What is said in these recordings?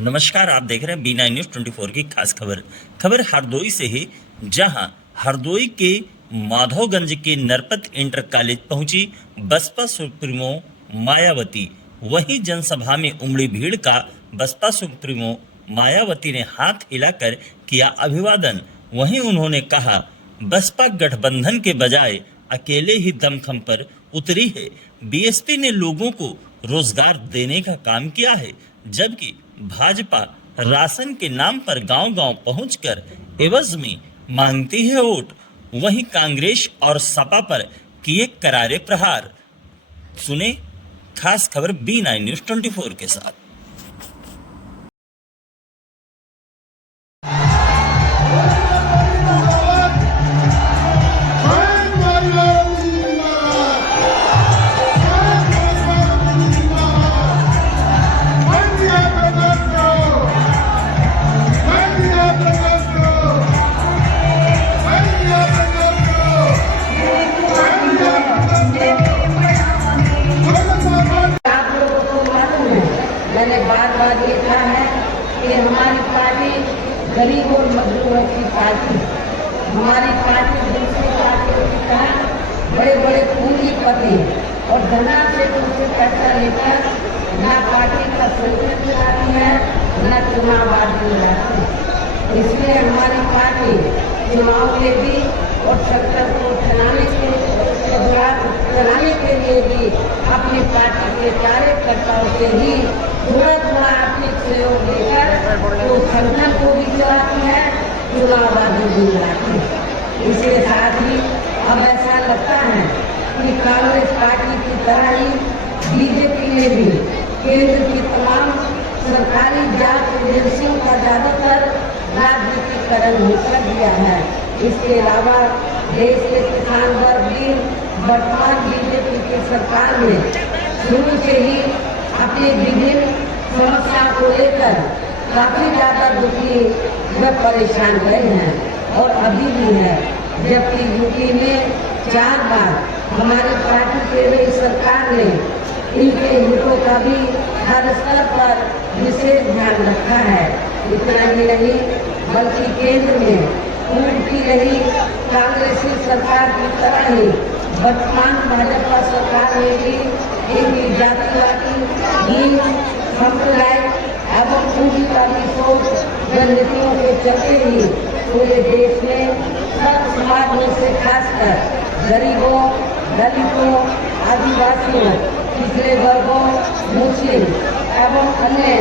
नमस्कार, आप देख रहे हैं B9 न्यूज़ 24 की खास खबर हरदोई से है, जहां हरदोई के माधवगंज के नरपत इंटर कॉलेज पहुंची बसपा सुप्रीमो मायावती। वहीं जनसभा में उमड़ी भीड़ का बसपा सुप्रीमो मायावती ने हाथ हिलाकर किया अभिवादन। वहीं उन्होंने कहा, बसपा गठबंधन के बजाय अकेले ही दमखम पर उतरी है। बीएसपी ने लोगों को रोजगार देने का काम किया है, जबकि भाजपा राशन के नाम पर गांव-गांव पहुंचकर एवज में मांगती है वोट। वहीं कांग्रेस और सपा पर किए करारे प्रहार। सुने खास खबर B9 न्यूज़ 24 के साथ। मैंने बार ये कहा है कि हमारी पार्टी गरीब और मजदूरों की पार्टी, हमारी पार्टी दूसरी पार्टियों की तरह बड़े बड़े पूंजीपति और धनाढ्य से पैसा लेकर न पार्टी का संगठन चलाती है, न चुनाव आदमी लाती है। इसलिए हमारी पार्टी चुनाव के भी और सत्ता को चलाने के लिए भी अपनी पार्टी के कार्यकर्ताओं से ही थोड़ा आर्थिक सहयोग लेकर तो संगठन को भी चलाती है, चुनाव आदि भी चलाती है। इसके साथ ही अब ऐसा लगता है कि कांग्रेस पार्टी की तरह ही बीजेपी ने भी केंद्र की तमाम सरकारी जांच एजेंसियों का ज्यादातर राजनीतिकरण कर दिया है। इसके अलावा देश के किसान वर्ग भी वर्तमान बीजेपी की सरकार ने शुरू से ही अपनी विभिन्न समस्याओं को लेकर काफी ज्यादा दुखी व परेशान रहे हैं और अभी भी है। जबकि यूपी में 4 बार हमारी पार्टी के लिए सरकार ने इनके हितों का भी हर स्तर पर विशेष ध्यान रखा है। इतना ही नहीं बल्कि केंद्र में उनकी रही कांग्रेसी सरकार की तरह ही वर्तमान भाजपा सरकार ने भी इनकी जातिवादी सांप्रदायिक एवं पूंजीवादी सोच रणनीतियों के चलते ही पूरे देश में सब समाज में से खासकर गरीबों, दलितों, आदिवासियों, पिछड़े वर्गों, मुस्लिम एवं अन्य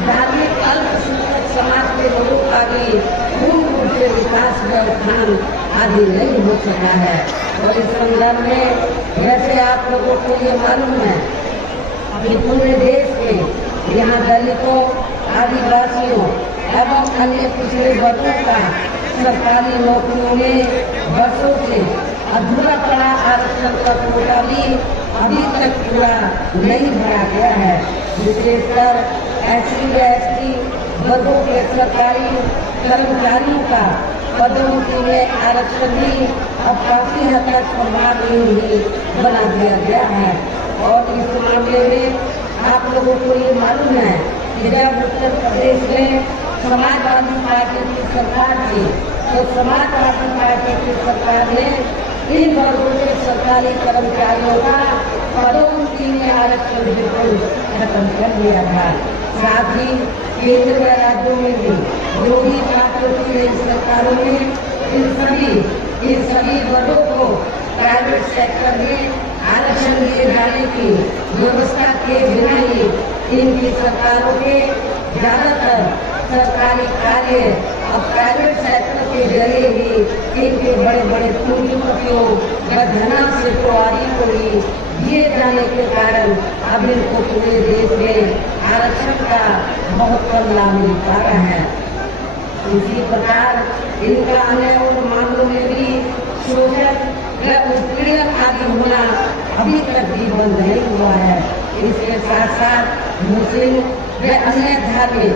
धार्मिक अल्पसंख्यक समाज के लोगों का भी पूर्ण रूप से विकास व उत्थान आदि नहीं हो सका है। और इस संदर्भ में जैसे आप लोगों को ये मालूम है कि पूरे देश में यहाँ दलितों, आदिवासियों एवं अन्य पिछड़े वर्गों का सरकारी नौकरियों में वर्षों से अधूरा पड़ा आरक्षण का कोटा भी अभी तक पूरा नहीं भरा गया है। विशेषकर SC व ST वर्गों के सरकारी कर्मचारियों का पदोन्नति में आरक्षण भी अब काफी हद तक प्रभावहीन बना दिया गया है। और इस मामले में आप लोगों को ये मालूम है कि जब उत्तर प्रदेश में समाजवादी पार्टी की सरकार थी तो समाजवादी पार्टी की सरकार ने इन वर्गों के सरकारी कर्मचारियों का पदोन्नति में आरक्षण बिल्कुल खत्म कर दिया था। साथ ही केंद्र व राज्यों में भी विरोधी पार्टियों की नई सरकारों ने इन सभी वर्गों को प्राइवेट सेक्टर में आरक्षण दिए जाने की व्यवस्था किए बिना ही इनकी सरकारों के ज्यादातर सरकारी कार्य अब प्राइवेट सेक्टर के जरिए ही इनके बड़े बड़े पूंजीपतियों व धनाढ्य आदि को ही दिए जाने के कारण अब इनको पूरे देश में आरक्षण का बहुत कम लाभ मिल पा रहा है। इसी प्रकार इनका अन्य और मामलों में भी शोषण व उत्पीड़न आदि होना अभी तक भी बंद नहीं हुआ है। इसके साथ साथ मुस्लिम व अन्य धार्मिक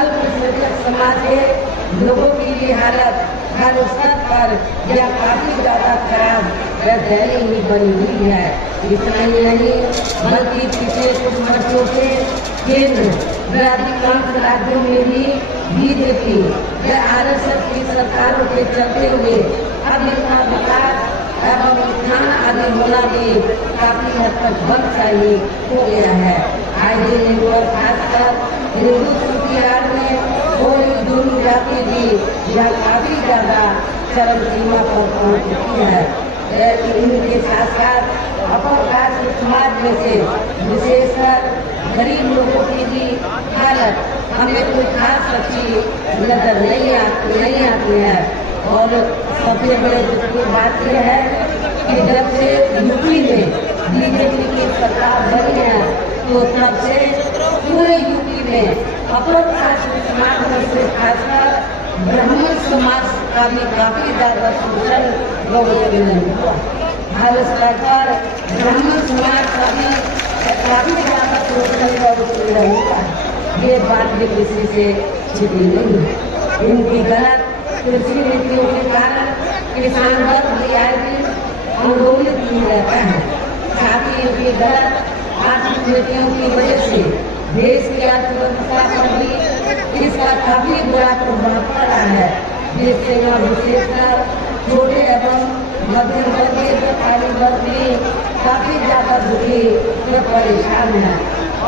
अल्पसंख्यक समाज के लोगों की ये हालत हर स्तर पर यह काफी ज्यादा खराब वह दैनी ही बनी हुई है। इतना ही नहीं बल्कि पिछले कुछ वर्षों से केंद्र व अधिकांश राज्यों में भी बीजेपी व आरएसएस की सरकारों के चलते हुए अब इनका विकास एवं विज्ञान आदि होना भी काफी हद तक बंद चाहिए हो गया है। आज दिन पर खासकर हिंदुत्व की आड़ में कोई दोनों जाति भी यह काफी ज्यादा चरम सीमा पर पहुंच चुकी है। इनके साथ साथ अपराध समाज में से विशेषकर गरीब लोगों की भी हालत हमें कोई खास अच्छी नजर नहीं आती है। और सबसे बड़े दुख की बात यह है कि जब से यूपी में बीजेपी की सरकार बनी है तो तब से पूरे यूपी में अपराध समाज में से खासकर ब्राह्मण समाज का भी काफी ज्यादा शोषण हुआ। भारत सरकार ब्राह्मण समाज का भी काफी ज्यादा शोषण हुआ। ये बात भी किसी से छिपी नहीं है। इनकी गलत कृषि नीतियों के कारण किसान वर्ग भी आए दिन आंदोलित भी रहता है। साथ ही इनकी गलत आर्थिक नीतियों की वजह से देश की अर्थव्यवस्था पर भी इसका काफी बुरा प्रभाव पड़ रहा है, जिससे विशेषकर छोटे एवं मध्यम वर्गीय व्यापारी वर्ग भी काफी ज्यादा दुखी व परेशान है।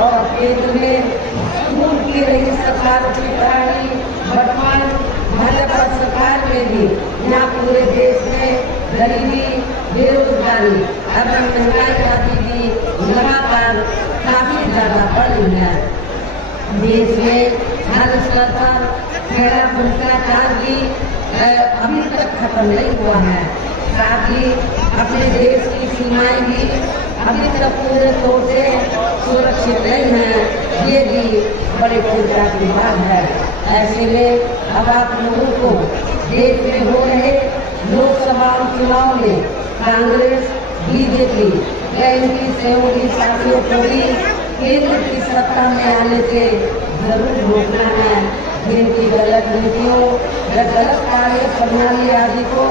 और केंद्र में खून की रही सरकार की प्रणाली वर्तमान भाजपा सरकार में भी यहाँ पूरे देश में गरीबी, बेरोजगारी एवं महंगाई आदि भी लगातार काफी ज्यादा बढ़ रही है। देश में हर स्तर पर फैला भ्रष्टाचार भी अभी तक खत्म नहीं हुआ है। साथ ही अपने देश की सीमाएं भी अभी तक पूरे तौर से सुरक्षित नहीं है। ये भी बड़े चिंता की बात है। ऐसे में अब आप लोगों को देश में हो रहे लोकसभा चुनाव में कांग्रेस, बीजेपी या इनकी सहयोगी साथियों को भी केंद्र की सत्ता में आने से जरूर रोकना है। जिनकी गलत नीतियों या गलत कार्य प्रणाली आदि को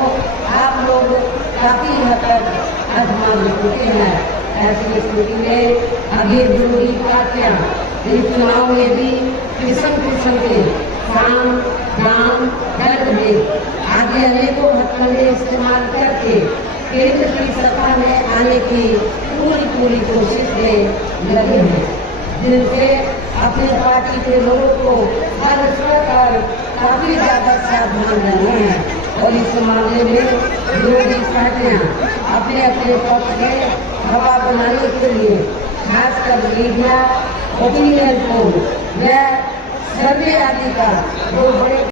आप लोग काफी हद तक आजमा चुके हैं। ऐसी स्थिति में अभी विरोधी पार्टियां इस चुनाव में भी किस्म के काम, दाम, दंड में आदि अनेकों हथकंडे इस्तेमाल करके केंद्र की सत्ता में आने की पूरी कोशिश में लगे हैं, जिनसे अपनी पार्टी के लोगों को हर स्तर पर काफी ज्यादा सावधान रहना है। और इस मामले में विरोधी पार्टियां अपने पक्ष में दबाव बनाने के लिए खासकर मीडिया, ओपिनियन पोल व सर्वे आदि का जो बड़े